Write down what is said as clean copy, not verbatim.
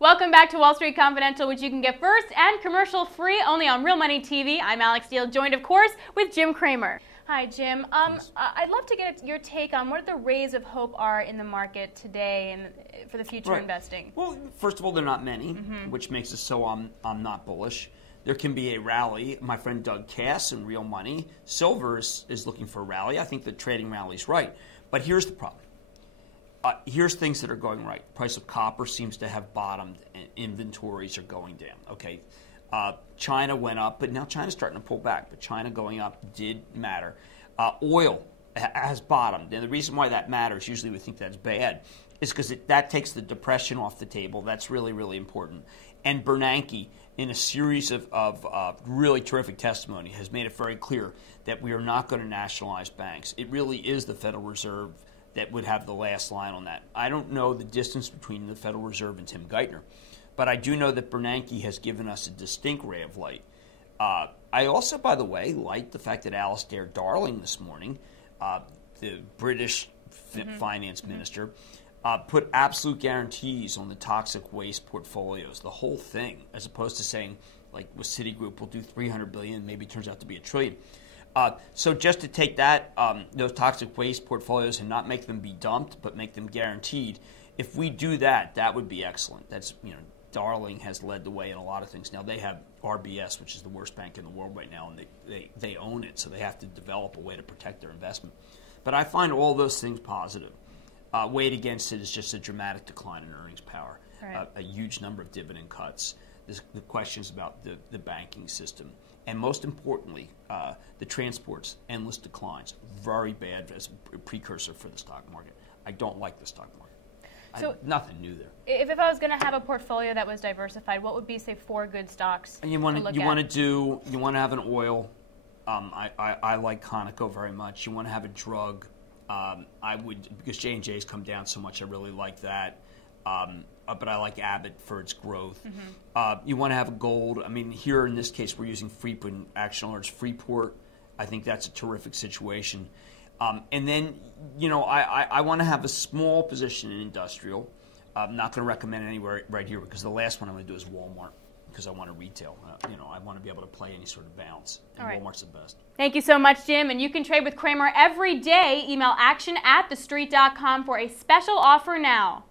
Welcome back to Wall Street Confidential, which you can get first and commercial free only on Real Money TV. I'm Alex Steele, joined, of course, with Jim Cramer. Hi, Jim. I'd love to get your take on what the rays of hope are in the market today and for the future investing. Well, first of all, they're not many, which makes it so I'm not bullish. There can be a rally. My friend Doug Cass in Real Money, silver is looking for a rally. I think the trading rally is right. But here's the problem. Here's things that are going right. Price of copper seems to have bottomed and inventories are going down. Okay, China went up, but now China's starting to pull back. But China going up did matter. Oil has bottomed. And the reason why that matters, usually we think that's bad, is because that takes the depression off the table. That's really, really important. And Bernanke, in a series of really terrific testimony, has made it very clear that we are not going to nationalize banks. It really is the Federal Reserve that would have the last line on that. I don't know the distance between the Federal Reserve and Tim Geithner, but I do know that Bernanke has given us a distinct ray of light. I also, by the way, like the fact that Alistair Darling this morning, the British finance minister, put absolute guarantees on the toxic waste portfolios, the whole thing, as opposed to saying, like with Citigroup, we'll do $300 billion, maybe it turns out to be $1 trillion. So just to take that, those toxic waste portfolios and not make them be dumped, but make them guaranteed, if we do that, that would be excellent. That's, Darling has led the way in a lot of things. Now they have RBS, which is the worst bank in the world right now, and they own it, so they have to develop a way to protect their investment. But I find all those things positive. Weighed against it is just a dramatic decline in earnings power, right. A huge number of dividend cuts, the questions about the banking system, and most importantly, the transports, endless declines, very bad as a precursor for the stock market. I don't like the stock market. So nothing new there. If I was going to have a portfolio that was diversified, what would be, say, 4 good stocks? And you want to have an oil. I like Conoco very much. You want to have a drug. I would, because J&J's come down so much, I really like that. But I like Abbott for its growth. You want to have a gold. I mean, here in this case, we're using Freeport Action Alerts Freeport. I think that's a terrific situation. And then, I want to have a small position in industrial. I'm not going to recommend anywhere right here because the last one I'm going to do is Walmart because I want to retail. I want to be able to play any sort of bounce. And Walmart's the best. Thank you so much, Jim. And you can trade with Cramer every day. Email action@thestreet.com for a special offer now.